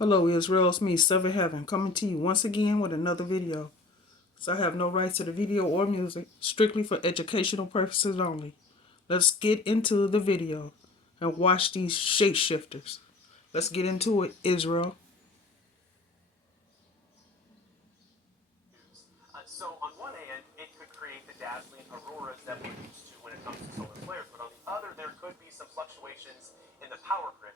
Hello Israel, it's me, Seven Heaven, coming to you once again with another video. So I have no rights to the video or music, strictly for educational purposes only. Let's get into the video and watch these shapeshifters. Let's get into it, Israel. So on one hand, it could create the dazzling auroras that we're used to when it comes to solar flares, but on the other, there could be some fluctuations in the power grid.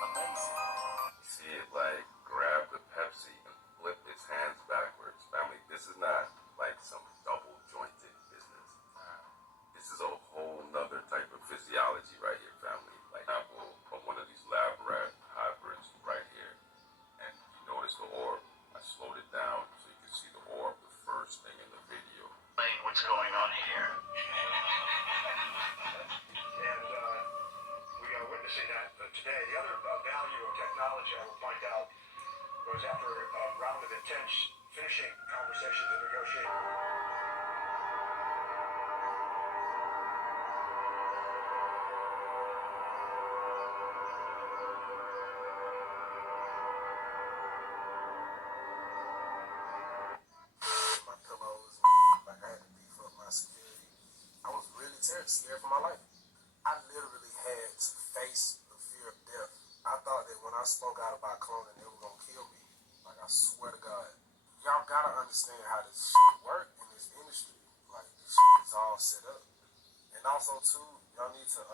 Amazing. See it like grab the Pepsi and flip its hands backwards. Family, this is not like some double jointed business. This is a whole nother type of physiology right here, family. Like example of one of these lab rat hybrids right here. And you notice the orb. I slowed it down so you can see the orb the first thing in the video. What's going on here? And we are witnessing that today. The other value of technology, I will point out, was after a round of intense finishing conversations and negotiations. My pillows, like I had to beef up my security. I was really scared for my life. I literally had to face the fear of death. I thought that when I spoke out about cloning, they were gonna kill me. Like I swear to God, y'all gotta understand how this shit work in this industry. Like this shit is all set up. And also too, y'all need to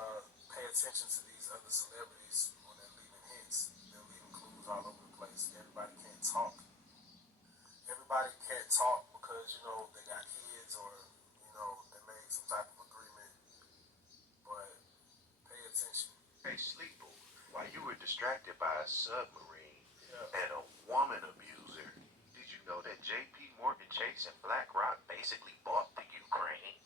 pay attention to these other celebrities when they're leaving hints. They're leaving clues all over the place. Everybody can't talk. Everybody can't talk because, they got kids or, they made some type of agreement. But pay attention. Hey, Sleeple, while you were distracted by a submarine and a woman abuser, did you know that J.P. Morgan Chase and BlackRock basically bought the Ukraine?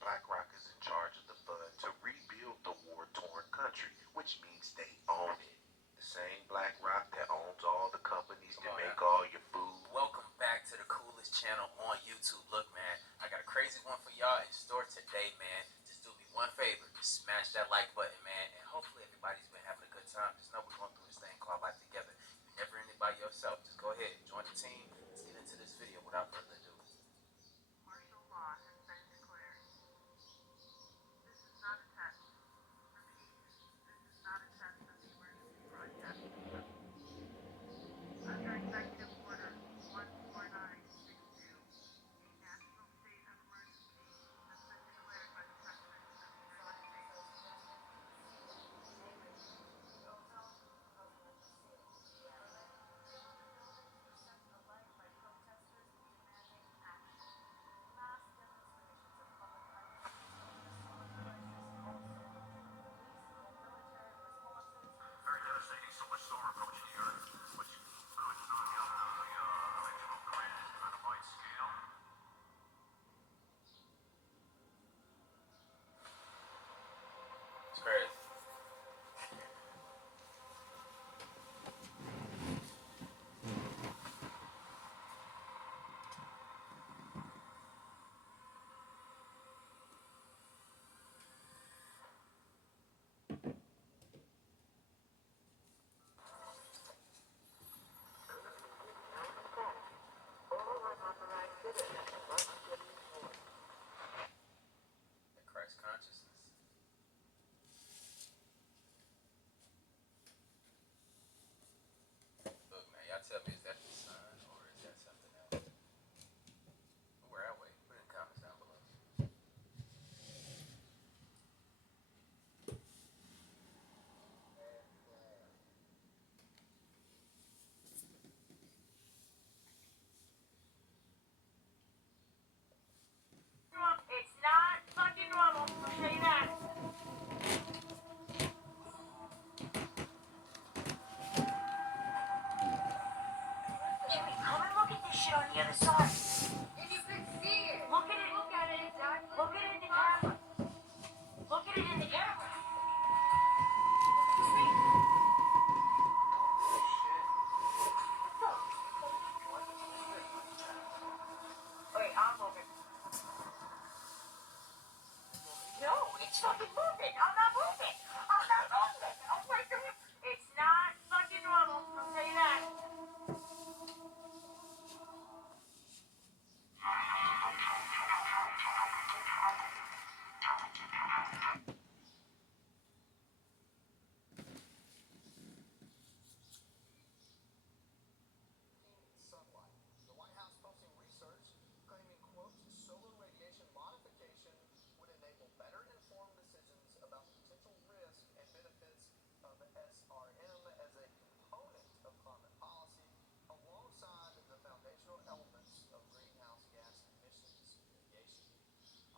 BlackRock is in charge of the fund to rebuild the war-torn country, which means they own it. The same BlackRock that owns all the companies that make all your food. Welcome back to the coolest channel on YouTube. Look, man, I got a crazy one for y'all in store today, man. Just do me one favor. Just smash that like button, man. And hopefully everybody's been having a good time. Just know we're going through this thing called life together. You're never in it by yourself. Just go ahead, join the team. Let's get into this video without further ado. Martial law has been declared. This is not a test. Repeat, this is not a test of the emergency broadcast system. Under Executive Order 14962, a national state of emergency has been declared by the President of the United States. Very devastating. So much storm approaching the Earth, which could knock out the electrical grid on a wide scale. It's crazy. The Christ consciousness. Look, man, y'all tell me, is that the sun or is that something else? Where I wait, put in the comments down below. It's not fucking normal, I'll tell you that. Jimmy, come and look at this shit on the other side. And you can see it. Look at it. Look at it. Exactly. Look at it in the camera. Look at it in the camera. See? Wait, I'm moving. No, it's fucking moving. I'm not moving. I'm not moving. Oh my god. It's not fucking normal. I'll tell you that. Sunlight. The White House posting research claiming, quote, solar radiation modification would enable better informed decisions about the potential risk and benefits of SRM as a component of climate policy, alongside the foundational elements of greenhouse gas emissions mitigation.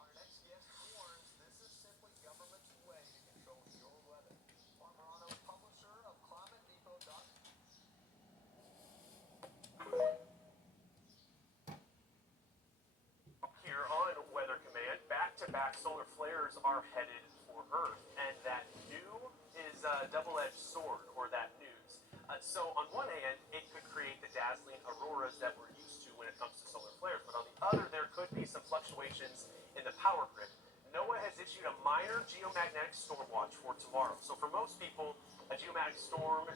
Our next guest warns this is simply government's way to control your weather. Juan Morano, publisher of ClimateDepot.com. Here on Weather Command, back-to-back solar flares are headed for Earth, and that new is a double-edged sword, or that news. So on one hand, it could create the dazzling auroras that we're used to when it comes to solar flares, but on the other, there could be some fluctuations in the power grid. NOAA has issued a minor geomagnetic storm watch for tomorrow. So for most people, a geomagnetic storm,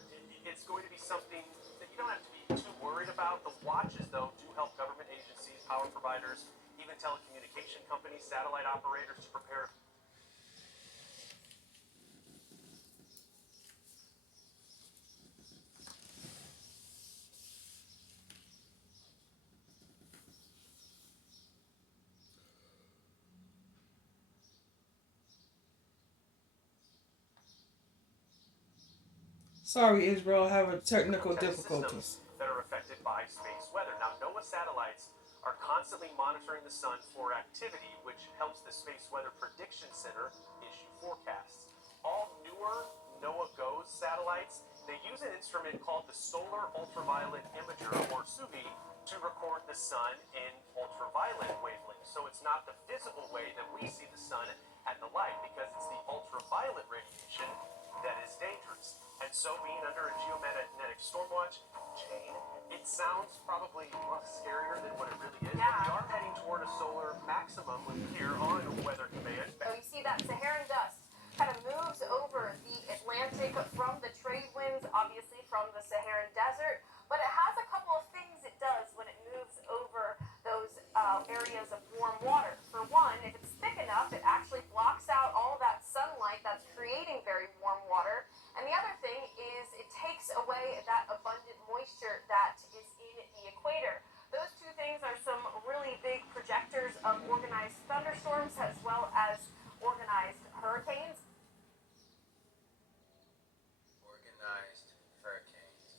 it's going to be something that you don't have to be too worried about. The watches, though, do help government agencies, power providers, even telecommunication companies, satellite operators to prepare. Sorry, Israel, having technical Systems difficulties. that are affected by space weather. Now, NOAA satellites are constantly monitoring the sun for activity, which helps the Space Weather Prediction Center issue forecasts. All newer NOAA GOES satellites, they use an instrument called the Solar Ultraviolet Imager, or SUVI, to record the sun in ultraviolet wavelengths. So it's not the visible way that we see the sun at the light, because it's the ultraviolet radiation that is dangerous. And so being under a geomagnetic storm watch, Jane, it sounds probably scarier than what it really is. Yeah. But we are heading toward a solar maximum here on Weather Command. So you see that Saharan dust kind of moves over the Atlantic from the trade winds, obviously from the Saharan desert, but it has a couple of things it does when it moves over those areas of warm water. For one, if it's thick enough, it actually blocks out all that sunlight that's creating very warm water. And the other thing is it takes away that abundant moisture that is in the equator. Those two things are some really big projectors of organized thunderstorms as well as organized hurricanes. Organized hurricanes.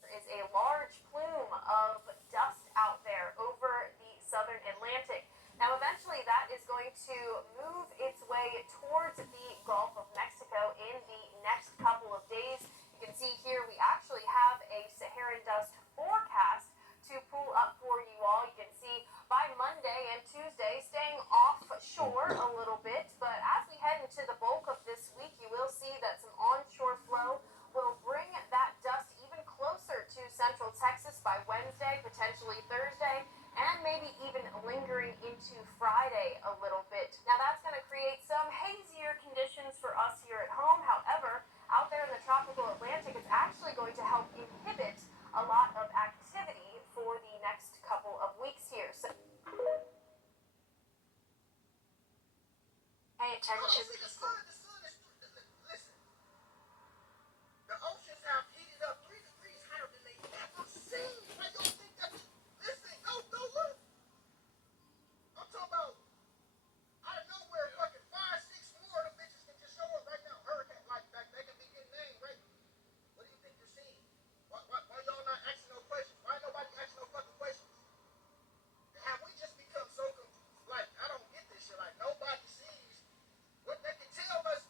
There is a large plume of dust out there over the southern Atlantic. Now, eventually, that is going to move its way towards the Gulf of Mexico in the next couple of days. You can see here we actually have a Saharan dust forecast to pull up for you all. You can see by Monday and Tuesday staying offshore a little bit, but as we head into the bulk of this week, you will see that some onshore flow will bring that dust even closer to central Texas by Wednesday, potentially Thursday, and maybe even lingering into Friday a little bit. Now that's going to create some hazier conditions for us here at home. However, out there in the tropical Atlantic, it's actually going to help inhibit a lot of activity for the next couple of weeks here. So pay attention. The sun is, listen, the oceans have heated up 3 degrees higher than they ever seen. I don't think that, listen, go look. I'm talking about, out of nowhere, fucking 5, 6 more of them bitches can just show up right now. Hurricane, like they can be getting named, right? What do you think you're seeing? Why y'all not asking no questions? Why nobody asking no fucking questions? Have we just become so, like, I don't get this shit. Like, nobody sees what they can tell us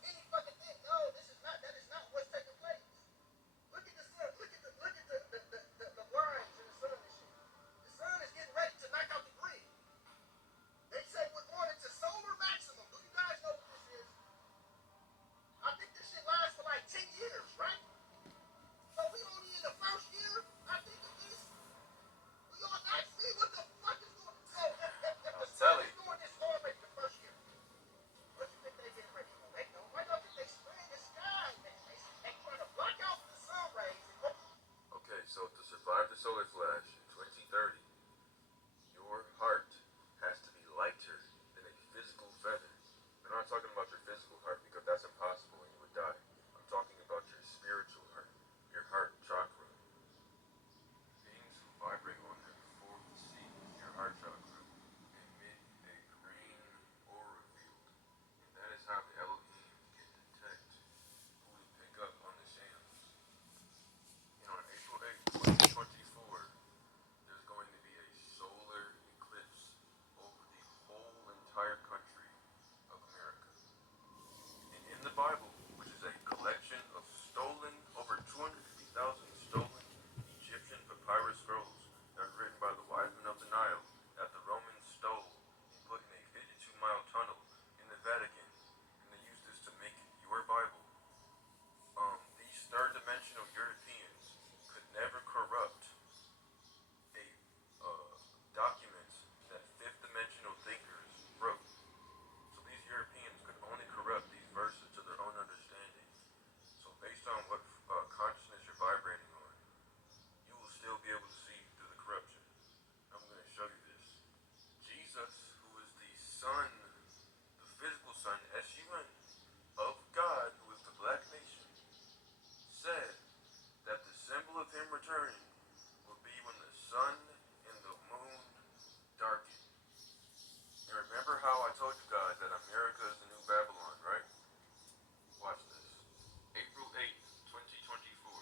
America is the new Babylon, right? Watch this. April 8th, 2024.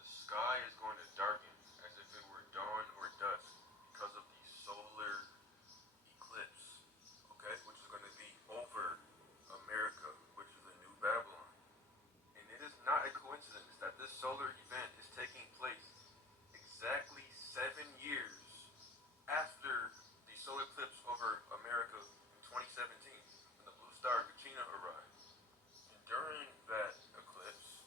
The sky is going to darken as if it were dawn or dusk because of the solar eclipse, okay, which is going to be over America, which is the new Babylon. And it is not a coincidence that this solar event is taking place exactly 7 years after the solar eclipse over America in 2017 when the blue star Katrina arrived. And during that eclipse,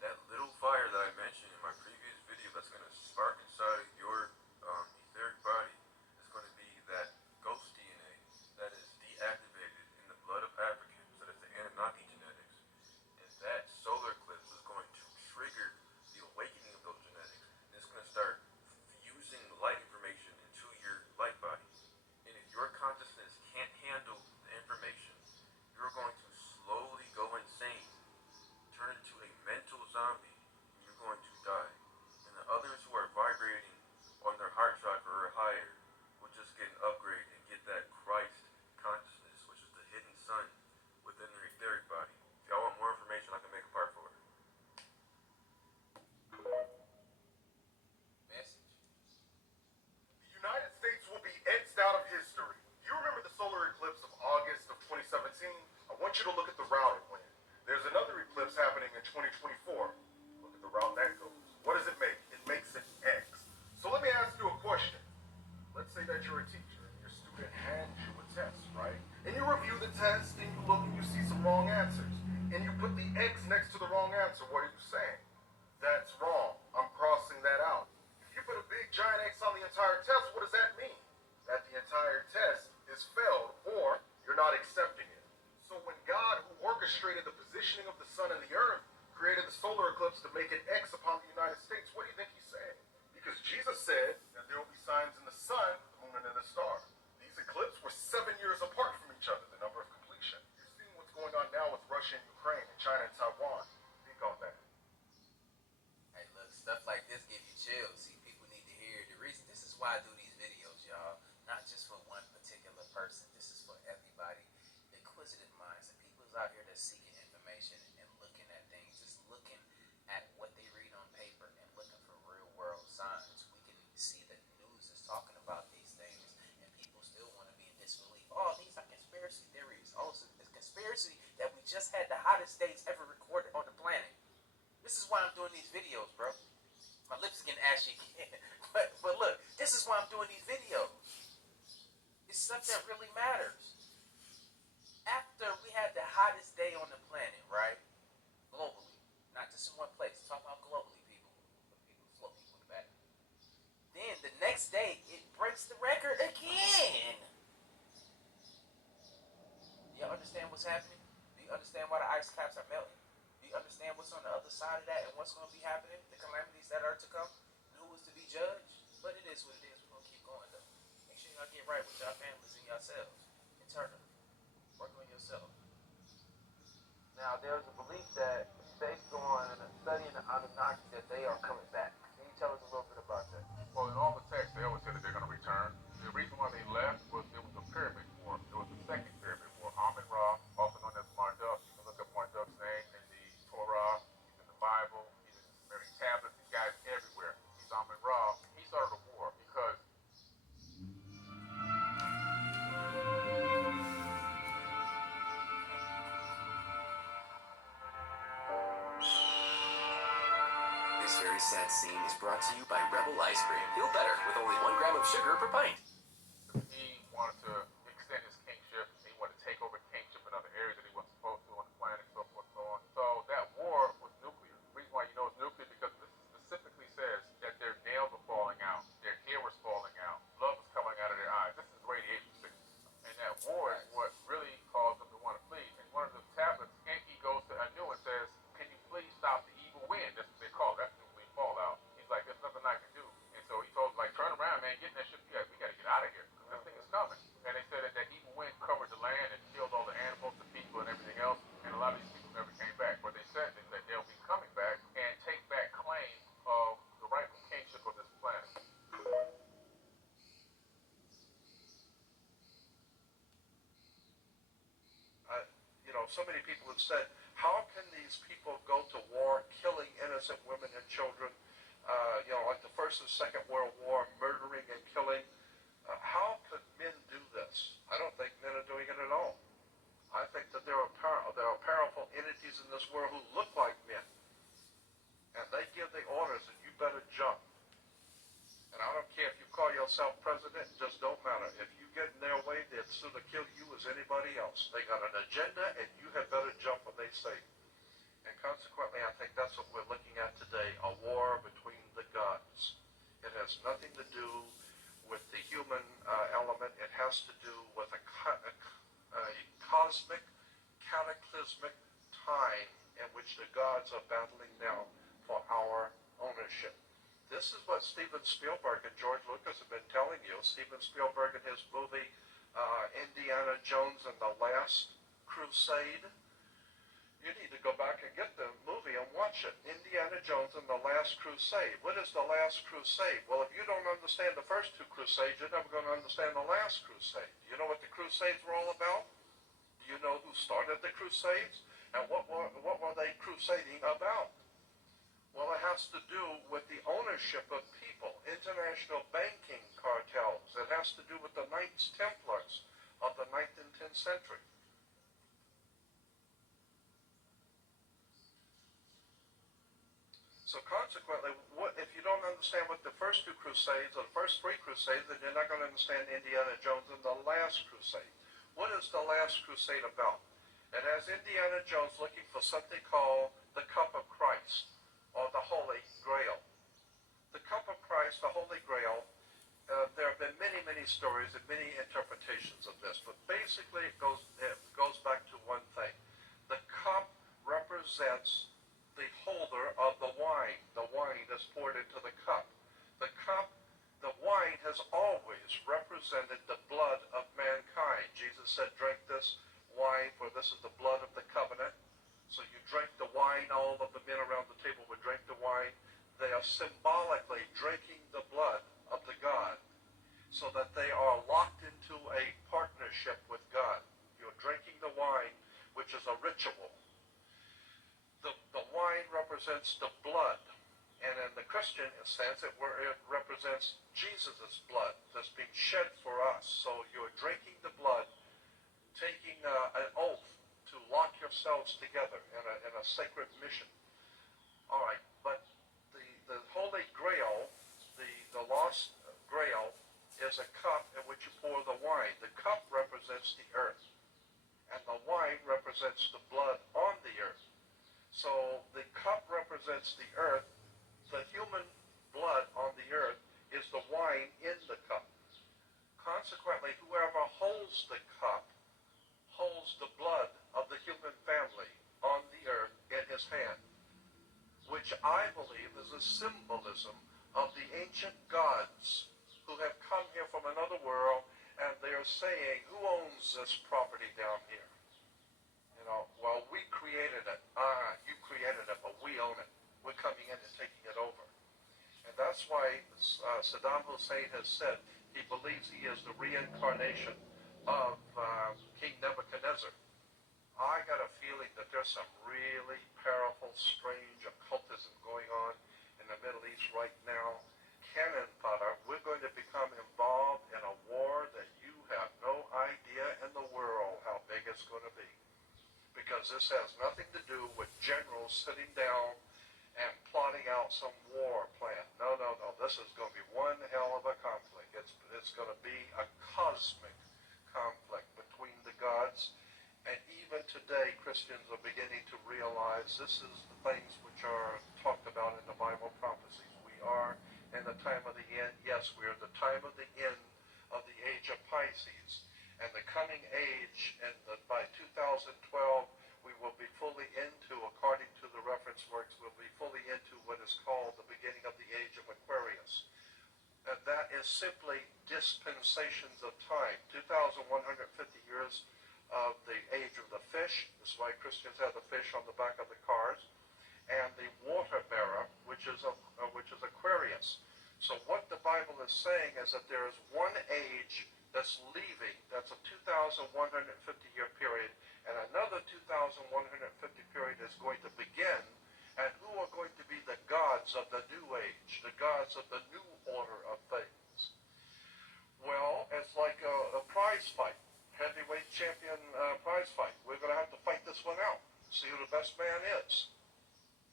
that little fire that I mentioned in my previous video that's going to spark inside your etheric body is going to be that ghost DNA that is deactivated in the blood of Africans, that is the Anunnaki genetics. And that solar eclipse is going to trigger the awakening of those genetics. And it's going to start fusing light information into your light body. And if your consciousness can't handle the information, you're going to slowly go insane, turn into a mental zombie, and you're going to die. And the others who are vibrating on their heart chakra or higher will just get an upgrade and get that Christ consciousness, which is the hidden sun within their etheric body. If y'all want more information, I can make a part for it. Message. The United States will be etched out of history. You remember the solar eclipse of August of 2017? I want you to look at the route it went. There's another eclipse happening in 2024. Look at the route that goes. What does it make? It makes an X. So let me ask you a question. Let's say that you're a teacher and your student hands you a test, right? And you review the test and you look and you see some wrong answers. And you put the X next to the wrong answer. What are you saying? That's wrong. I'm crossing that out. If you put a big giant X on the entire test, what does that mean? That the entire test is failed or you're not accepting it. So when God, who orchestrated the positioning of the sun and the earth, created the solar eclipse to make an X upon the United States, what do you think he's saying? Because Jesus said that there will be signs in the sun, the moon, and in the stars. These eclipses were 7 years apart from each other, the number of completion. You're seeing what's going on now with Russia and Ukraine and China and Taiwan. Think on that. Hey, look, stuff like this give you chills. See, people need to hear the reason. This is why I do these videos, y'all. Not just for one particular person. This is for everybody. Inquisitive minds. The people's out here that's seeking information and looking at things. Just looking at what they read on paper and looking for real world signs. We can see that news is talking about these things and people still want to be in disbelief. Oh, these are conspiracy theories. Oh, so it's conspiracy that we just had the hottest days ever recorded on the planet. This is why I'm doing these videos, bro. My lips are getting ashy again. But look, this is why I'm doing these videos. It's stuff that really matters. After we had the hottest day on the planet, right? Globally. Not just in one place. I'm talking about globally, people. Slow people in the back. Then the next day, it breaks the record again. Do y'all understand what's happening? Do you understand why the ice caps are melting? Do you understand what's on the other side of that and what's going to be happening? The calamities that are to come? And who is to be judged? But it is what it is. We're going to keep going, though. Make sure y'all get right with y'all families and yourselves. Internally. Work on yourself. Now, there's a belief that based on studying the Anunnaki that they are coming back. Can you tell us a little bit about that? Well, in all the texts, they always said that they're going to return. The reason why they left was it was a pyramid war. It was the second pyramid war. Amun-Ra, also known as Marduk. You can look up Marduk's name in the Torah, he's in the Bible, he's in the Sumerian tablets. These guys everywhere. He's Amun-Ra. He started a war because This very sad scene is brought to you by Rebel Ice Cream. Feel better with only 1 gram of sugar per pint. he wanted to extend his kingship. He wanted to take over kingship in other areas that he wasn't supposed to on the planet, so forth and so on. So that war was nuclear. The reason why you know it's nuclear because this specifically says that their nails were falling out, their hair was falling out, blood was coming out of their eyes. This is radiation sickness. And that war is what really caused them to want to flee. And one of the tablets, Enki goes to Anu and says, can you please stop the evil wind? That's what they call it. That's nuclear fallout. He's like, there's nothing I can do. And so he told him, like, turn around, man, get in that ship. We got to get so many people have said, how can these people go to war killing innocent women and children? Like the First and Second World War, murdering and killing. How could men do this? I don't think men are doing it at all. I think that there are powerful entities in this world who look like men, and they give the orders that you better jump. And I don't care if you call yourself president, it just don't matter. If you get in their way, they'll sooner kill you as anybody else. They got an agenda, and you had better jump when they say. And consequently, I think that's what we're looking at today, a war between the gods. It has nothing to do with the human element. It has to do with a cosmic, cataclysmic time in which the gods are battling now for our ownership. This is what Steven Spielberg and George Lucas have been telling you. Steven Spielberg in his movie Indiana Jones and the Last Crusade. You need to go back and get the movie and watch it. Indiana Jones and the Last Crusade. What is the Last Crusade? Well, if you don't understand the first two Crusades, you're never going to understand the Last Crusade. Do you know what the Crusades were all about? Do you know who started the Crusades? And what were they crusading about? Well, it has to do with the ownership of people, international banking cartels. It has to do with the Knights Templars of the 9th and 10th century. So consequently, if you don't understand what the first two Crusades or the first three Crusades, then you're not going to understand Indiana Jones and the Last Crusade. What is the Last Crusade about? It has Indiana Jones looking for something called the Cup of Christ, or the Holy Grail. The Cup of Christ, the Holy Grail, there have been many, many stories and many interpretations of this, but basically it goes back to one thing. The cup represents the holder of the wine. The wine is poured into the cup. The wine has always represented the blood of mankind. Jesus said, drink this wine, for this is the blood of the covenant. So you drink the wine, all of the men around the table would drink the wine. They are symbolically drinking the blood of the God, so that they are locked into a partnership with God. You're drinking the wine, which is a ritual. The wine represents the blood, and in the Christian sense, it represents Jesus' blood that's being shed for us. So you're drinking the blood, taking an oath to lock yourselves together in a sacred mission. All right, but the Holy Grail, the lost Grail, is a cup in which you pour the wine. The cup represents the earth, and the wine represents the blood on the earth. So the cup represents the earth. The human blood on the earth is the wine in the cup. Consequently, whoever holds the cup holds the blood of the human family on the earth in his hand, which I believe is a symbolism of the ancient gods who have come here from another world, and they are saying, who owns this property down here? Well, we created it. You created it, but we own it. We're coming in and taking it over. And that's why Saddam Hussein has said he believes he is the reincarnation of King Nebuchadnezzar. I got a feeling that there's some really powerful, strange occultism going on in the Middle East right now. Cannon fodder, we're going to become involved in a war that you have no idea in the world how big it's going to be. Because this has nothing to do with generals sitting down and plotting out some war plan. No. This is going to be one hell of a conflict. It's going to be a cosmic conflict between the gods. And even today, Christians are beginning to realize this is the things which are talked about in the Bible prophecies. We are in the time of the end. Yes, we are in the time of the end of the age of Pisces. And the coming age, and by 2012, we will be fully into, according to the reference works, we'll be fully into what is called the beginning of the age of Aquarius. And that is simply dispensations of time. 2,150 years of the age of the fish. This is why Christians have the fish on the back of the cars. And the water bearer, which is Aquarius. So what the Bible is saying is that there is one age that's leaving, that's a 2,150 year period, and another 2,150 period is going to begin, and who are going to be the gods of the new age, the gods of the new order of things. Well, it's like a prize fight, heavyweight champion prize fight. We're going to have to fight this one out, see who the best man is.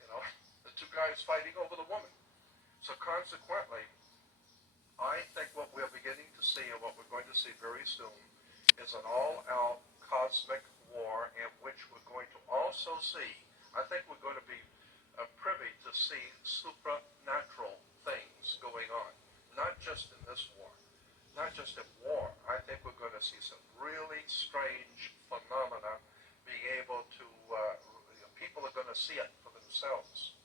You know, the two guys fighting over the woman. So consequently, I think what we're beginning to see and what we're going to see very soon is an all-out cosmic war in which we're going to also see, I think we're going to be privy to see supernatural things going on, not just in this war, not just in war. I think we're going to see some really strange phenomena being able to, people are going to see it for themselves.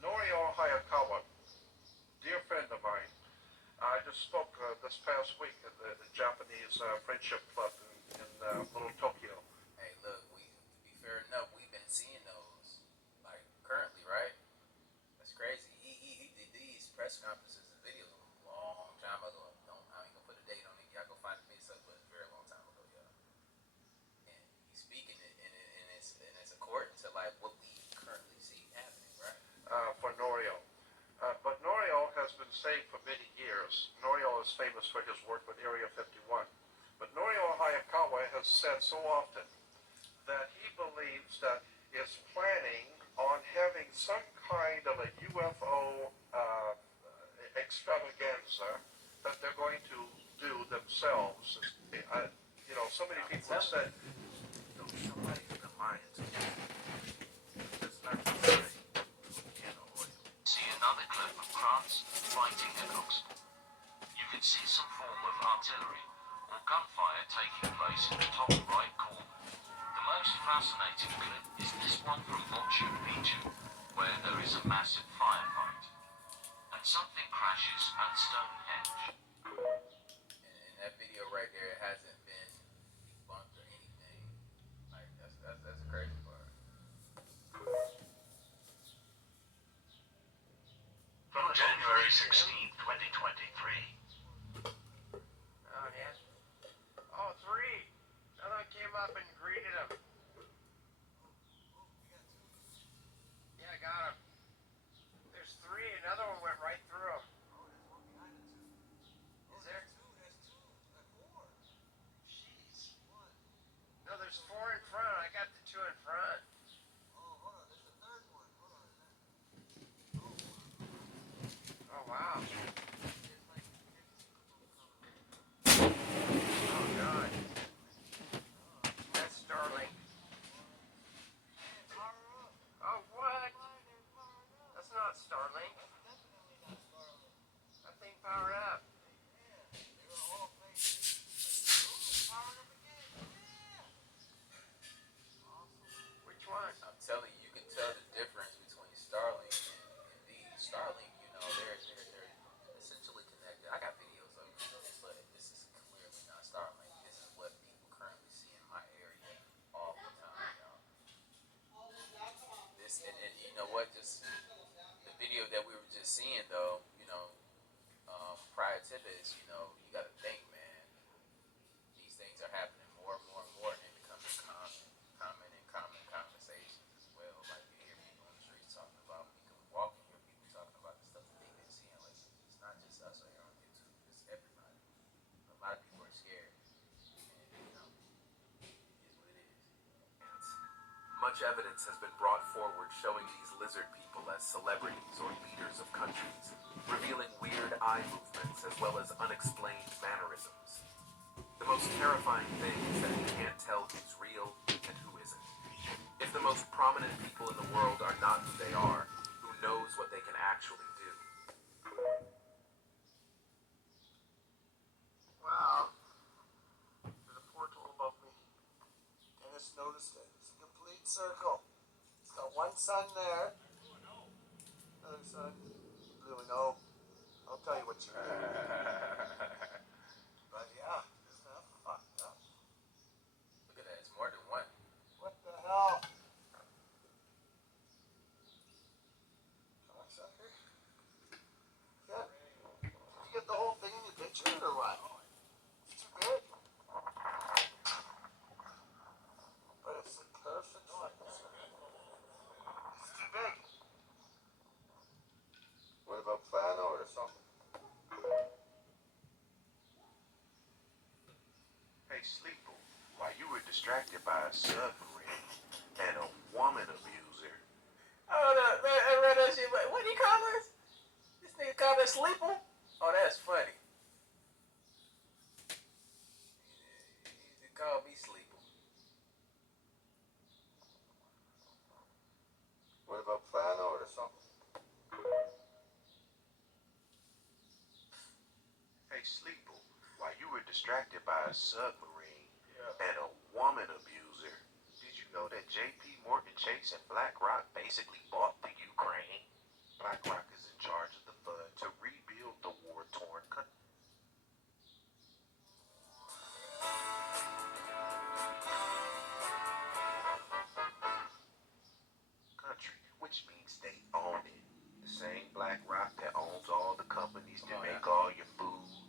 Norio Hayakawa, dear friend of mine, I just spoke this past week at the Japanese Friendship Club in Little Tokyo. Hey, look, to be fair enough, we've been seeing those, like, currently, right? That's crazy. He did these press conferences and videos a long time ago. I ain't gonna put a date on it. Y'all go find the video, but it's a very long time ago, y'all. And he's speaking it, and it's according to, like, what we currently see happening, right? For Norio. But Norio has been saying for many years, Norio is famous for his work with Area 51, but Norio Hayakawa has said so often that he believes that is planning on having some kind of a UFO extravaganza that they're going to do themselves. You know, so many people have said, Somebody's been lying to me. That's not true. See another clip of Krantz fighting Hickox. You can see some form of artillery or gunfire taking place in the top right corner. The most fascinating clip is this one from Machu Picchu, where there is a massive firefight. And something crashes at Stonehenge. And that video right there, it hasn't been debunked or anything. Like, that's the crazy part. From January 16th, 2023. Oh, yes. Oh, three. Another one came up and greeted him. Yeah, I got him. There's three. Another one went right through him. Is there? Jeez. No, there's four in front. I got the two in front. Oh, wow. Oh, God. That's Starlink. Oh, what? That's not Starlink. That thing powered up. Which one? I'm telling you, you can tell the difference between Starlink and these. Starlink, you know, they're essentially connected. I got videos of it, but this is clearly not Starlink. This is what people currently see in my area all the time, y'all. This and you know what? Just the video that we were just seeing, though, you know, prior to this, you know, you got to think, man. These things are happening more and more and more, and they're becoming common conversations as well. Like, you hear people on the streets talking about, you can walk and hear people talking about the stuff that they've been seeing lately. It's not just us right here on YouTube, it's everybody. A lot of people are scared, and, you know, it is what it is. Much evidence has been brought forward showing these lizard people as celebrities or leaders of countries, revealing weird eye movements as well as unexplained mannerisms. The most terrifying thing is that you can't tell who's real and who isn't. If the most prominent people in the world are not who they are, who knows what they can actually do? Wow. There's a portal above me. Dennis noticed it. It's a complete circle. It's got one sun there. Another sun. Blue and O. I'll tell you what you do. But yeah, isn't that fucked up? Look at that, it's more than one. What the hell? Cocksucker? Yeah. Did you get the whole thing in your picture or what? It's too big. But it's distracted by a submarine and a woman abuser. Hold up, I read that shit. What do you call us? This nigga called us sleeper? Oh, that's funny. He called me sleeper. What about Plano or something? Hey, Sleeper, while you were distracted by a submarine and a woman abuser, did you know that JP Morgan Chase and BlackRock basically bought the Ukraine? BlackRock is in charge of the fund to rebuild the war-torn country, which means they own it. The same BlackRock that owns all the companies that make all your foods.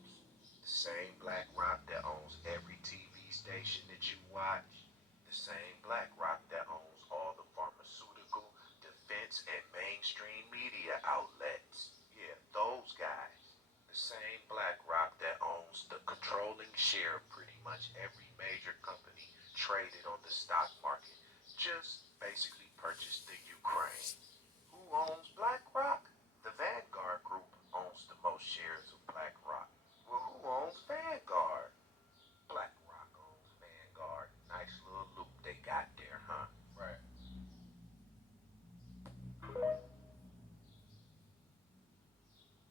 The same BlackRock that owns every TV station that you watch. The same BlackRock that owns all the pharmaceutical, defense, and mainstream media outlets. Yeah, those guys. The same BlackRock that owns the controlling share of pretty much every major company traded on the stock market. Just basically purchased the Ukraine. Who owns BlackRock? The Vanguard Group owns the most shares of BlackRock. Well, who owns Vanguard? BlackRock owns Vanguard. Nice little loop they got there, huh? Right.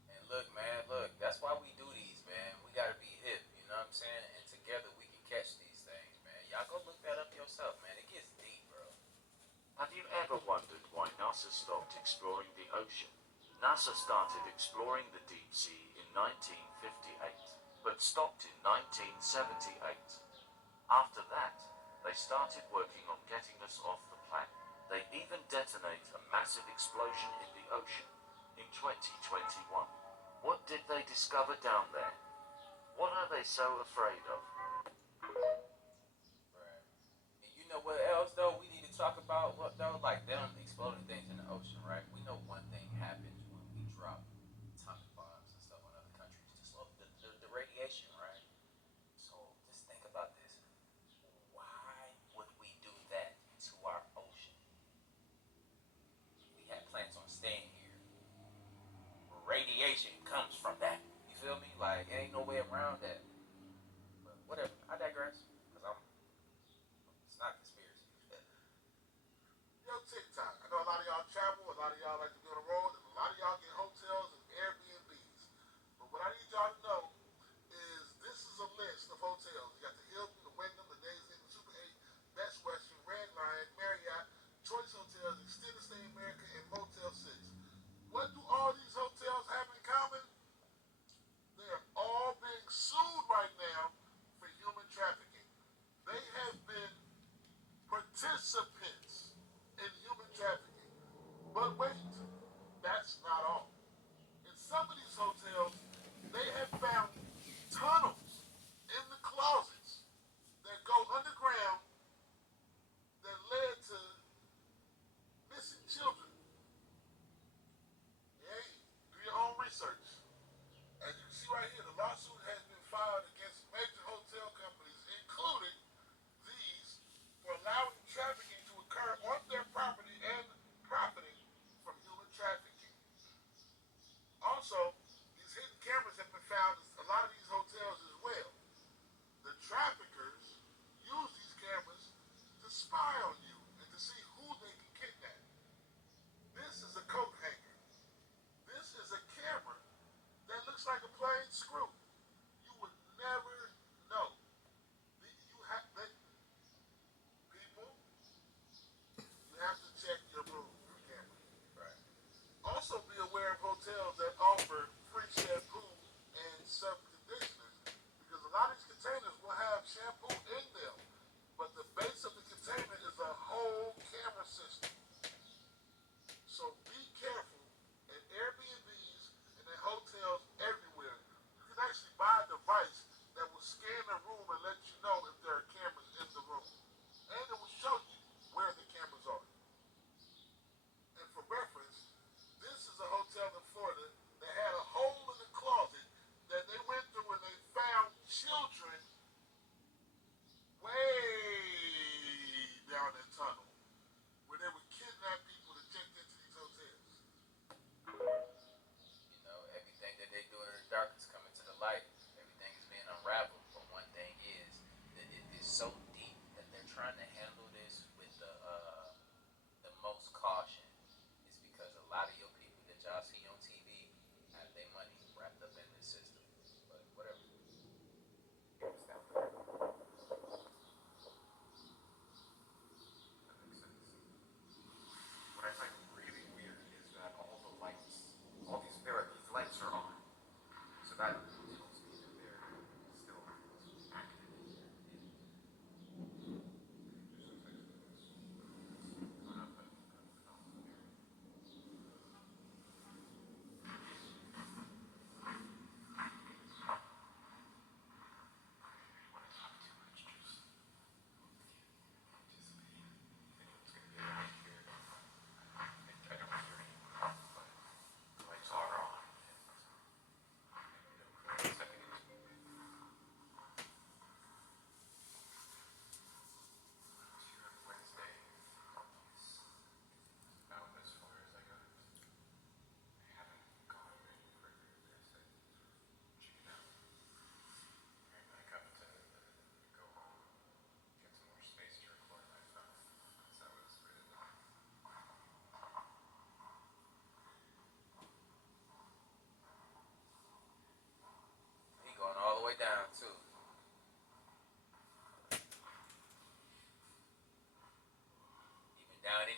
And look, man, look, that's why we do these, man. We gotta be hip, you know what I'm saying? And together we can catch these things, man. Y'all go look that up yourself, man. It gets deep, bro. Have you ever wondered why NASA stopped exploring the ocean? NASA started exploring the deep sea in 1958, but stopped in 1978. After that, they started working on getting us off the planet. They even detonate a massive explosion in the ocean in 2021. What did they discover down there? What are they so afraid of? Right. And you know what else though? We need to talk about what though, like them exploding things in the ocean, right? We know one thing happens when we drop atomic bombs and stuff on other countries. Just love the radiation, right? So just think about this. Why would we do that to our ocean? We had plans on staying here. Radiation comes from that. You feel me? Like, ain't no way around that. But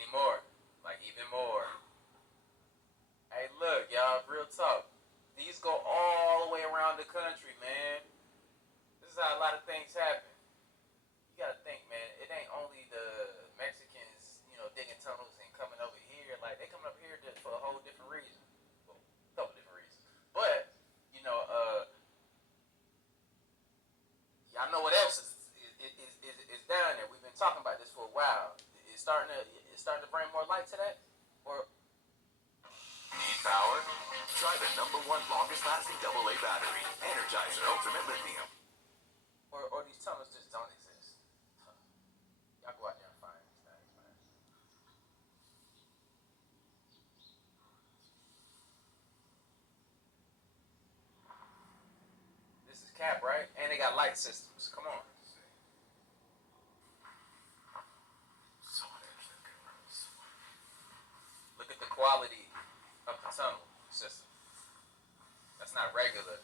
Anymore. Like, even more. Hey, look, y'all, real talk. These go all the way around the country, man. This is how a lot of things happen. You gotta think, man, it ain't only the Mexicans, digging tunnels and coming over here. Like, they coming over here for a whole different reason. Well, a couple different reasons. But, y'all know what else is down there. We've been talking about this for a while. It's starting to bring more light to that? Or Need power? Try the #1 longest lasting AA battery, Energizer Ultimate Lithium. or these tunnels just don't exist. Y'all go out there and find these things, man. This is cap, right? And they got light systems. Come on. Look at the quality of the tunnel system. That's not regular.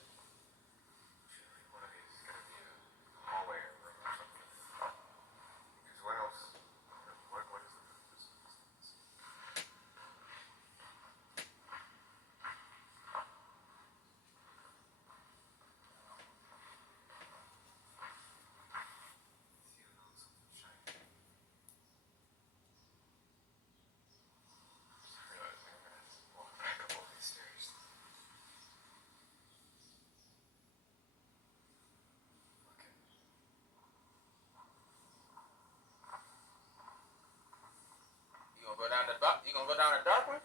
You gonna go down the dark one?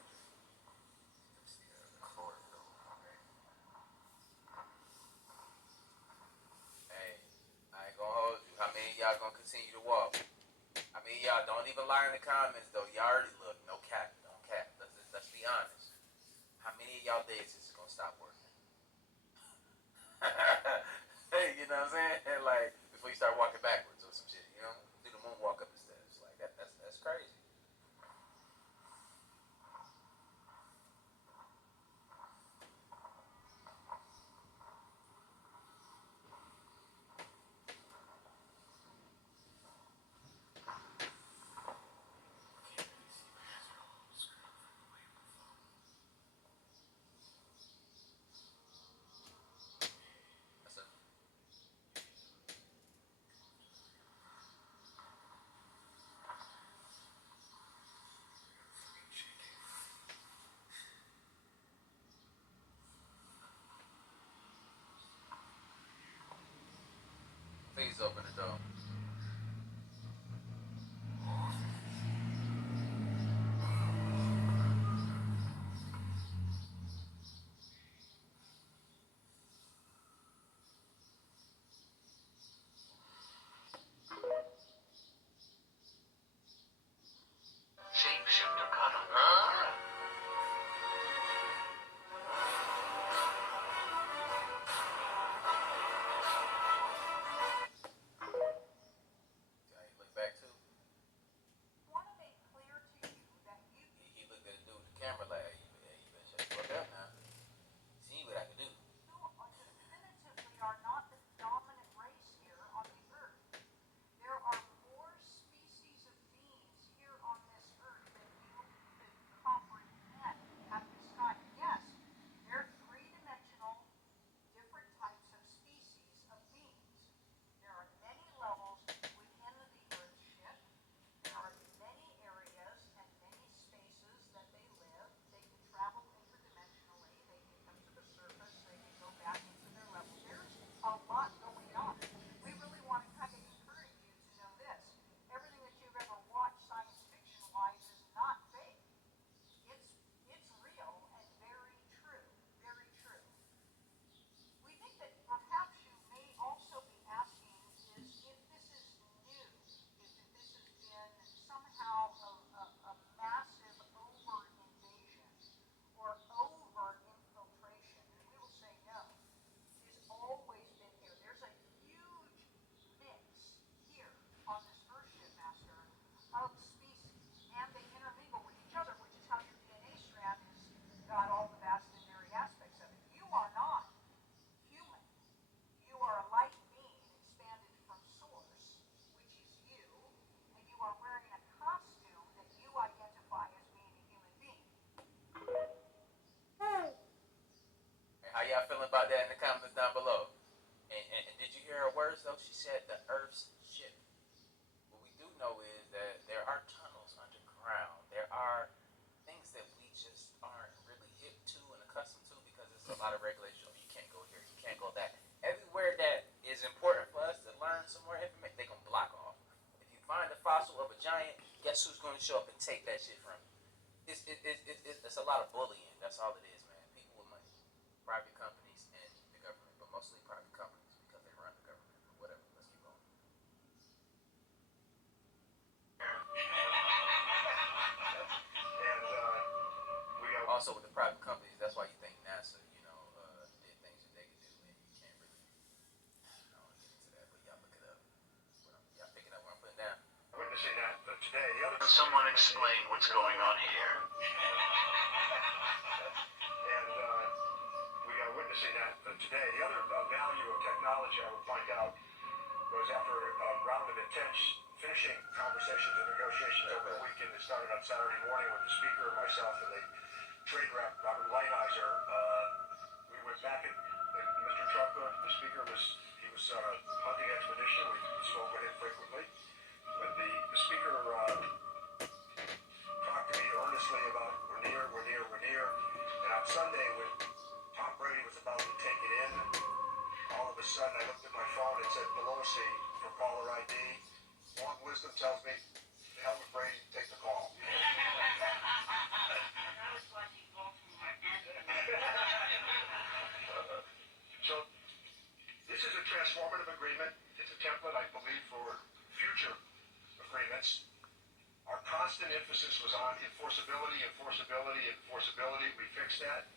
Hey, I ain't gonna hold you. How many of y'all gonna continue to walk? I mean, y'all don't even lie in the comments though. Y'all already look. No cap. Don't cap. Let's be honest. How many of y'all days is it gonna stop working? Hey, you know what I'm saying? And like before you start walking backwards or some shit, do the moonwalk up the steps. Like that's crazy. That's a Please open the door. Shapeshifter cuddle. Huh? feeling about that in the comments down below. And did you hear her words though? She said the Earth's shifting. What we do know is that there are tunnels underground. There are things that we just aren't really hip to and accustomed to because there's a lot of regulations. You can't go here, you can't go that. Everywhere that is important for us to learn some more information, they're going to block off. If you find a fossil of a giant, guess who's going to show up and take that shit from you? It's a lot of bullying. That's all it is, man. People with money. Private companies and the government, but mostly private companies because they run the government. But whatever, let's keep going. And we Also, with the private companies, that's why you think NASA, did things that they could do, and you can't really, I don't want to get into that, but y'all look it up. Y'all picking up what I'm putting down? witnessing that today. The other Can someone explain what's going on here? And we are witnessing that today. The other value of technology I will point out was after a round of intense finishing conversations and negotiations over the weekend that started on Saturday morning with the speaker, myself, and the trade rep, Robert Lighthizer. We went back and Mr. Trump, the speaker, was hunting expedition. We spoke with him frequently. But the speaker talked to me earnestly about we're near. And on Sunday, when Tom Brady was about to take it in, all of a sudden I looked at my phone and said Pelosi for caller ID. Long wisdom tells me, the hell with Brady, take the call. So this is a transformative agreement. It's a template, I believe, for future agreements. Our constant emphasis was on enforceability. We fixed that.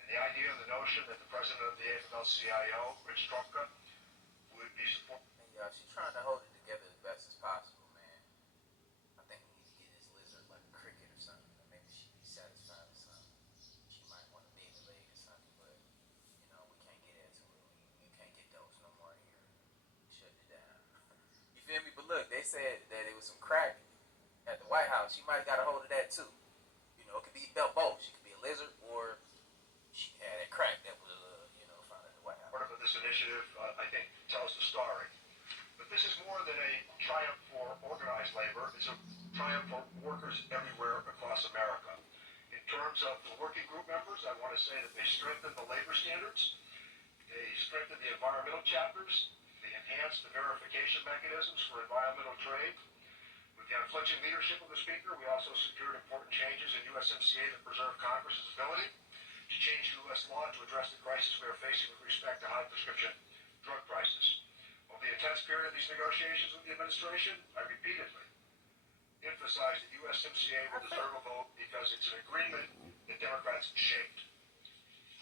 And the idea and the notion that the president of the AFL-CIO, Rich Trumka, would be supported. And she's trying to hold it together as best as possible, man. I think we need to get this lizard like a cricket or something. Or maybe she'd be satisfied with something. She might want to be in the leg or something, but we can't get into it. You can't get those no more here. Shut it down. You feel me? But look, they said that it was some crack at the White House. She might have got a hold of that too. It could be both. She could be a lizard or she had that crack that was, found at the White House. Part of this initiative, I think, tells the story. But this is more than a triumph for organized labor. It's a triumph for workers everywhere across America. In terms of the working group members, I want to say that they strengthened the labor standards. They strengthened the environmental chapters. They enhanced the verification mechanisms for environmental trade. With the unflinching leadership of the Speaker, we also secured important changes in USMCA that preserve Congress's ability to change U.S. law to address the crisis we are facing with respect to high prescription drug prices. Over the intense period of these negotiations with the administration, I repeatedly emphasized that USMCA will deserve a vote because it's an agreement that Democrats shaped.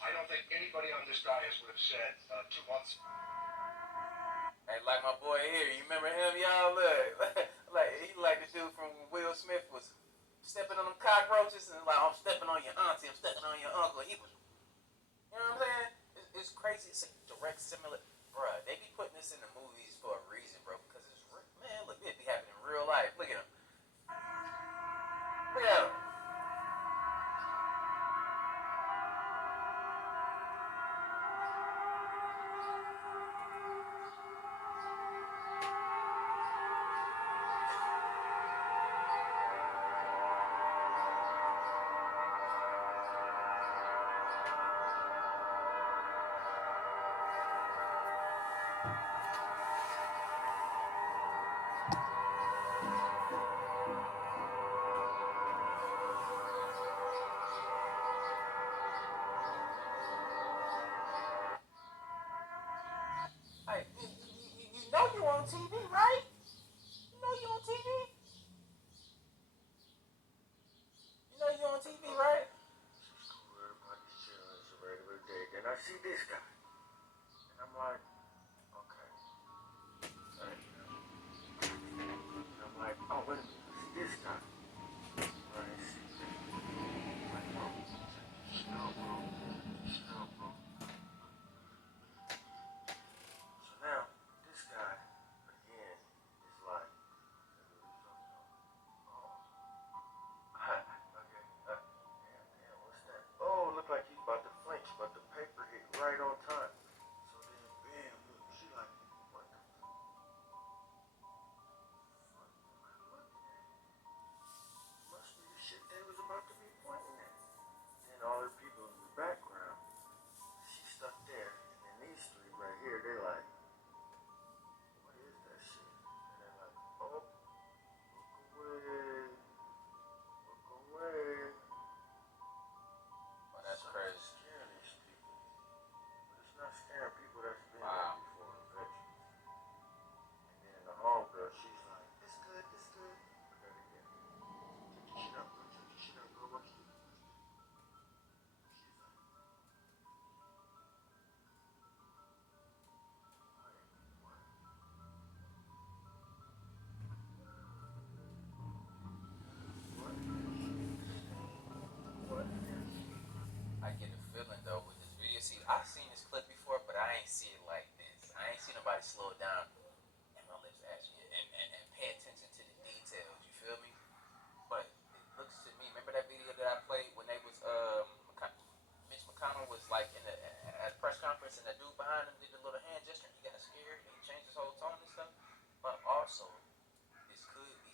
I don't think anybody on this dais would have said 2 months. Hey, like my boy here, you remember him, y'all? Look, like the dude from Will Smith was stepping on them cockroaches and like, I'm stepping on your auntie, I'm stepping on your uncle. He was, you know what I'm saying? It's crazy. It's a direct similar. Bruh, they be putting this in the movies for a reason, bro, because it's real. Man, look, it be happening in real life. Look at him. Look at him.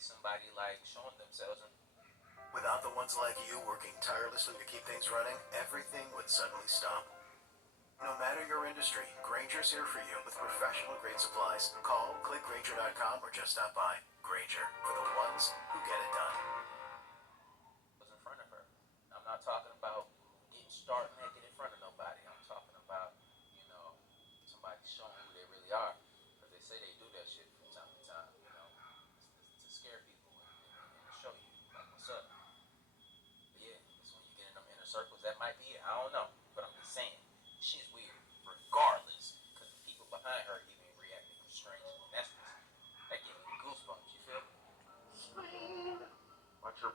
somebody like showing themselves. And Without the ones like you working tirelessly to keep things running, everything would suddenly stop. No matter your industry, Granger's here for you with professional grade supplies. Call, click Granger.com, or just stop by. Granger, for the ones who get it done. was in front of her. I'm not talking about getting stark naked in front of nobody. I'm talking about, you know, somebody showing who they really are. Because they say they do that shit from time to time, you know, to scare people and to show you, like, what's up. But yeah, it's when you get in them inner circles, that might be it. I don't know. But I'm just saying, she's weird, regardless. Because the people behind her even reacting strange. And that gives me goosebumps, you feel me?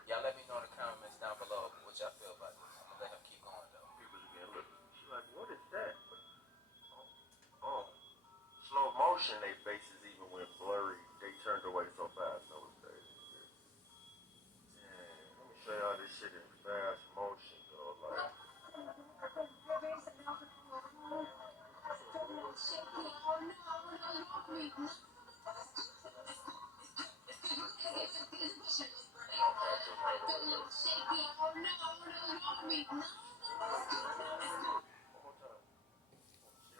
Y'all let me know in the comments down below what y'all feel about this. I'm gonna let him keep going though. People again, look, she like, what is that? Oh, slow motion, they faces even went blurry. They turned away so fast. That was crazy. Damn, let me show y'all this shit in fast motion, though. Like, see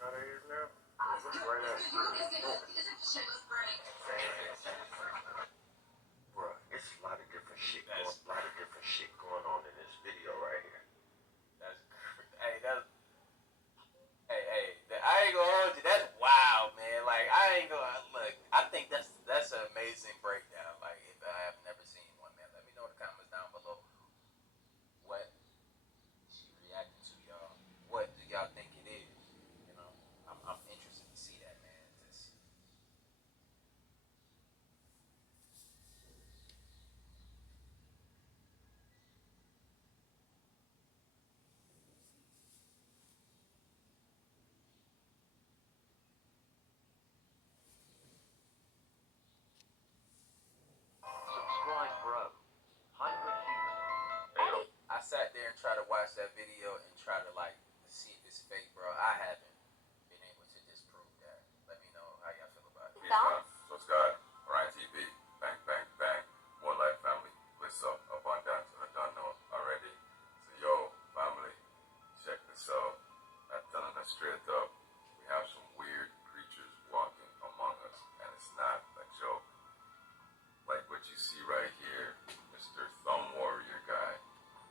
how they is now? Look right at it. Bruh, it's a lot of different shit going on in this video right here. I ain't gonna hold you. That's wild, man. Like, I ain't gonna look. I think that's an amazing breakdown. Like, if I have never seen one, man, let me know in the comments down below what she reacted to, y'all. What do y'all think it is? You know, I'm interested to see that, man. Just Subscribe, bro. Hyperhuman. I sat there and tried to watch that video and try to like see if it's fake, bro. I haven't been able to disprove that. Let me know how y'all feel about it. Peace, man. So Scott, Ryan TV, bang, bang, bang. More life family. What's up? Abundance. I don't know already. So yo, family, check this out. I'm telling us straight up. We have some weird creatures walking among us, and it's not a joke. Like what you see right here, Mr. Thumb Warrior guy,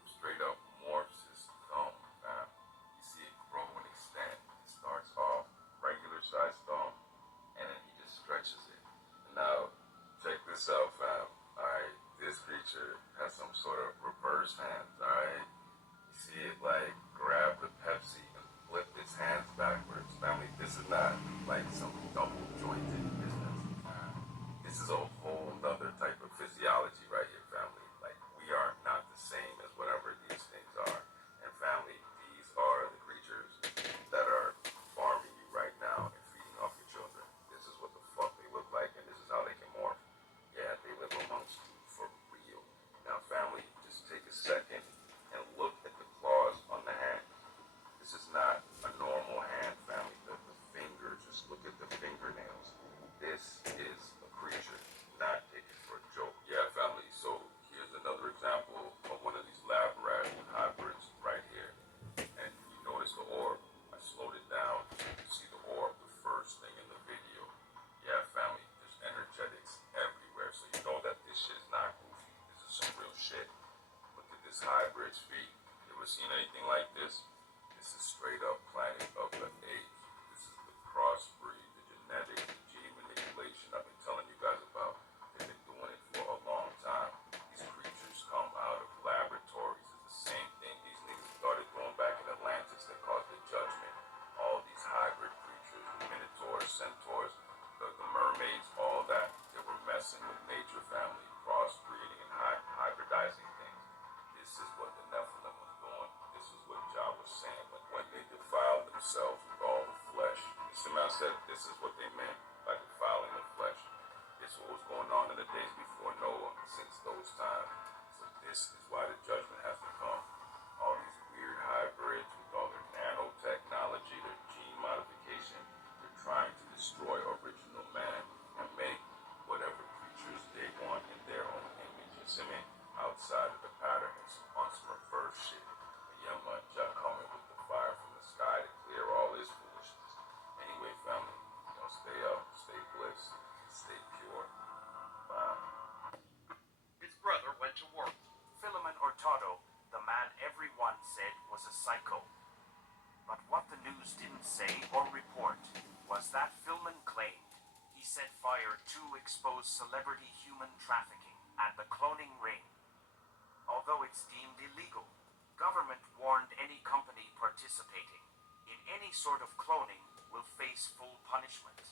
straight up morphs his thumb, fam. You see it grow and extend. It starts off regular sized thumb, and then he just stretches it. Now, check this out, fam. Alright, this creature has some sort of reverse hands, alright? You see it like grab the Pepsi and flip its hands backwards. Family, this is not like some double jointed business. This is a whole nother type of physiology right here, family. Like, we are not the same as whatever these things are. And family, these are the creatures that are farming you right now and feeding off your children. This is what the fuck they look like, and this is how they can morph. Yeah, they live amongst you for real. Now, family, just take a second and look at the claws on the hand. This is not a normal hand, family. The finger, just look at the fingernails. This is a creature, not taken for a joke. Yeah, family, so here's another example of one of these lab rat hybrids right here. And you notice the orb. I slowed it down. You see the orb, the first thing in the video. Yeah, family, there's energetics everywhere. So you know that this shit is not goofy. This is some real shit. Look at this hybrid's feet. You ever seen anything like this? This is straight up Planet of the Apes. This is the crossbreed, the genetics, the gene manipulation I've been telling you guys about. They've been doing it for a long time. These creatures come out of laboratories. It's the same thing these niggas started doing back in Atlantis. They called it the Judgment. All these hybrid creatures, the minotaurs, centaurs, the mermaids, all that. They were messing with nature, family, crossbreeding and hybridizing things. This is what the Nephilim was doing. This is what Jah was saying. When they defiled themselves with all the expose celebrity human trafficking and the cloning ring. Although it's deemed illegal, government warned any company participating in any sort of cloning will face full punishment.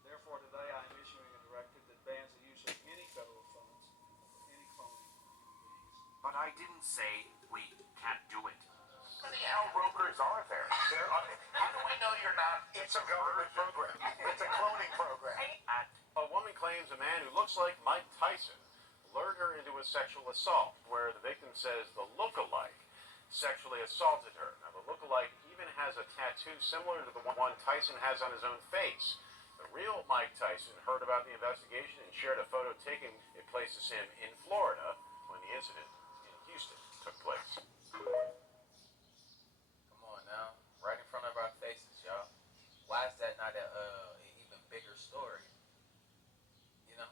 Therefore, today I am issuing a directive that bans the use of any federal funds for any cloning of human beings. But I didn't say we can't do it. How many Al Ropers are there? How do we know you're not? It's a government program. It's a cloning program. A woman claims a man who looks like Mike Tyson lured her into a sexual assault, where the victim says the look-alike sexually assaulted her. Now, the look-alike even has a tattoo similar to the one Tyson has on his own face. The real Mike Tyson heard about the investigation and shared a photo taken. It places him in Florida when the incident in Houston took place. Come on now, right in front of our faces, y'all. Why is that not an even bigger story? You know,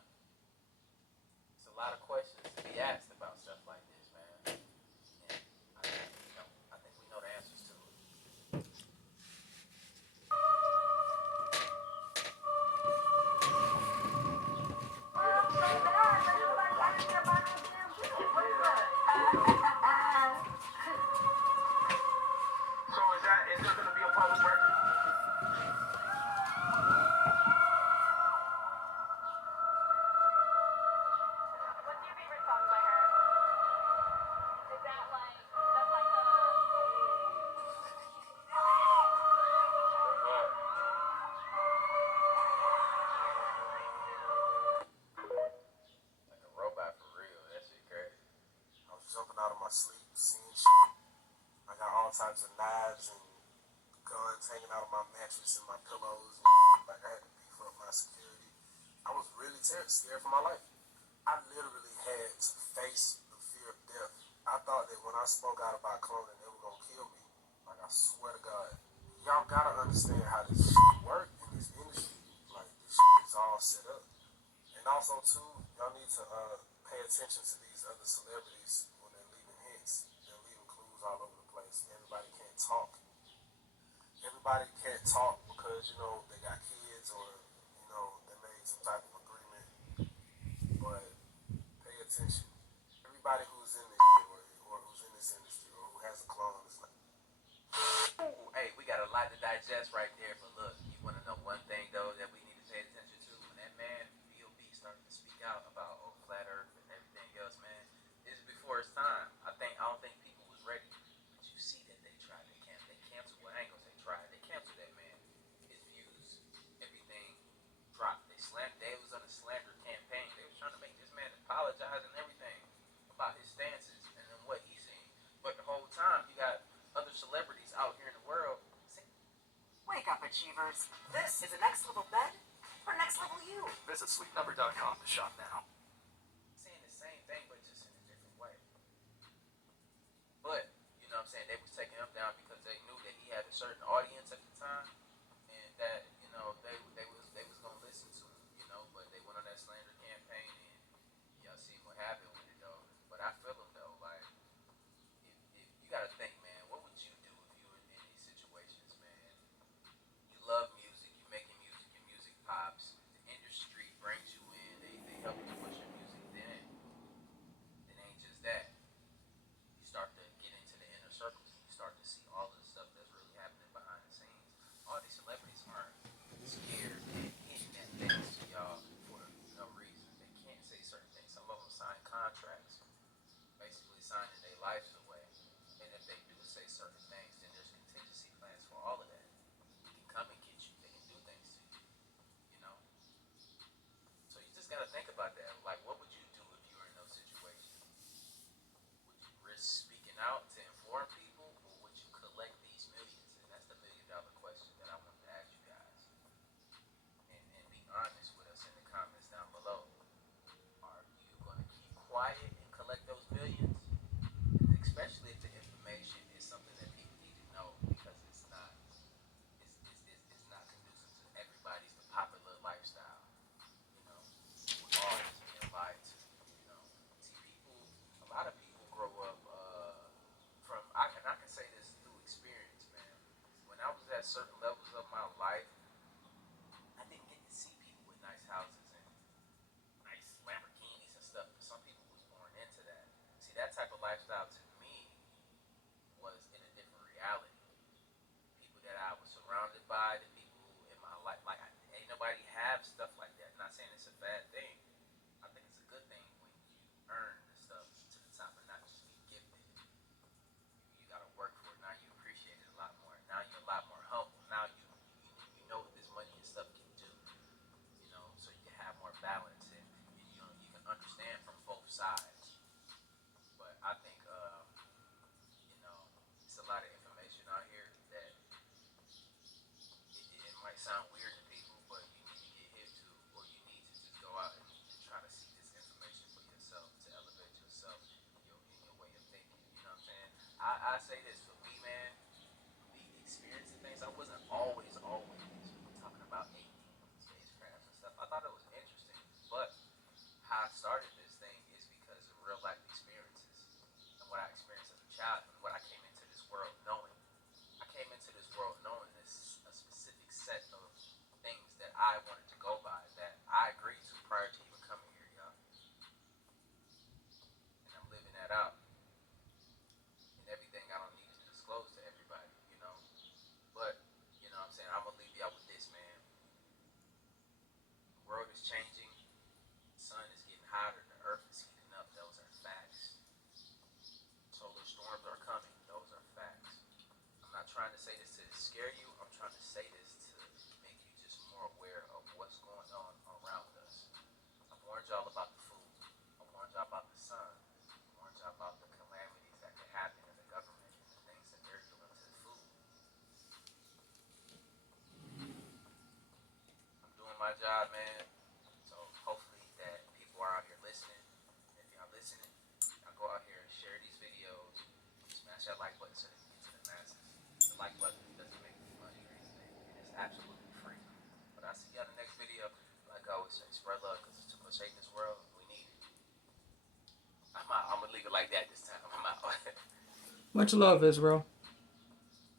it's a lot of questions to be asked about stuff like this, man. And I think we know the answers to it. So is there going to be a public record? What's your favorite song by her? Is that like, that's like the... Like a robot for real. That shit crazy. I was jumping out of my sleep, seeing shit. I got all types of knives and guns hanging out of my mattress and my pillows. And like I had to beef up my security. I was really scared for my life. I literally had to face the fear of death. I thought that when I spoke out about cloning, they were gonna kill me. Like, I swear to God. Y'all gotta understand how this shit work in this industry. Like, this shit is all set up. And also, too, y'all need to pay attention to these other celebrities when they're leaving hints. They're leaving clues all over the place. Everybody can't talk. Everybody can't talk because, you know, they got kids or, you know, they made some type of agreement. But pay attention. Everybody who's in this or who's in this industry or who has a clone is like, Ooh, hey, we got a lot to digest right there. But look, you want to know one thing though that we need to pay attention to? When that man B.O.B. started to speak out about flat Earth and everything else, man, this is before his time. I don't think people was ready. But you see that they tried. They canceled. Well, I ain't gonna say tried. They canceled that man. His views, everything dropped. They was on a slander campaign. They was trying to make this man apologize and everything about his stances and then what he's seen. But the whole time you got other celebrities out here in the world saying, Wake up, achievers. This is a next level bed for next level you. Visit sleepnumber.com to shop now. saying the same thing but just in a different way. But, you know what I'm saying, they was taking him down because they knew that he had a certain audience at the time and that, you know, they was gonna listen to him, you know, but they went on that slander campaign and y'all seen what happened with it though. But I feel him though, like if you gotta think, man, what would you do if you were in these situations, man? You love music, you're making music, your music pops, the industry brings you in, they help you push your music, then it ain't just that. You start to get into the inner circles and you start to see all of the stuff that's really happening behind the scenes. All these celebrities aren't scared and hitting at things to y'all for no reason. They can't say certain things. Some of them sign contracts, basically signing their lives away. And if they do say certain things, then there's contingency plans for all of that. They can come and get you. They can do things to you. You know? So you just gotta think about that. Like, what would you do if you were in those situations? Would you risk speaking out to inform people, or would you collect these millions? And that's the $1 million question that I want to ask you guys. And be honest with us in the comments down below. Are you going to keep quiet and collect those millions? Especially if the information is something that people need to know because it's not conducive to everybody's the popular lifestyle. You know, we're all just being lied to. You know, see, a lot of people grow up from. I can say this through experience, man. When I was at certain levels of my life, I didn't get to see people with nice houses See, that type of lifestyle to me was in a different reality. People that I was surrounded by, the people in my life, like ain't nobody have stuff like that. Not saying it's a bad thing. I think it's a good thing when you earn the stuff to the top and not just be gifted. You gotta work for it. Now you appreciate it a lot more. Now you're a lot more humble. Now you know what this money and stuff can do. You know, so you can have more balance and you know you can understand from both sides. But I think you know it's a lot of information out here that it might sound weird to people, but you need to get hip to, or you need to just go out and try to seek this information for yourself to elevate yourself in your way of thinking. You know what I'm saying? I say this for me, man. Me experiencing things, I wasn't always talking about aliens and spacecraft and stuff. I thought it was interesting, but how I started this thing is because of real life experiences and what I experienced as a child and what I came into this world knowing. I came into this world knowing this a specific set of things that I wanted to go by that I agreed to prior to even coming here, y'all. And I'm living that out. And everything I don't need to disclose to everybody, you know. But, you know what I'm saying, I'm gonna leave y'all with this, man. The world is changing, the sun is getting hotter, the earth is heating up, those are facts. Solar storms are coming, those are facts. I'm not trying to say this to scare you. I'm trying to say this to make you just more aware of what's going on around us. I've warned y'all about the food. I warned y'all about the sun. I warned y'all about the calamities that can happen in the government and the things that they're doing to the food. I'm doing my job, man. So hopefully that people are out here listening. If y'all listening, y'all go out here and share these videos. Smash that like button so they can get to the masses. The like button doesn't make any money or anything, and it's absolutely free. But I'll see y'all in the next video. Like I always say, spread love because there's too much hate in this world. We need it. I'm out. I'm gonna leave it like that this time. I'm out. Much love, Israel.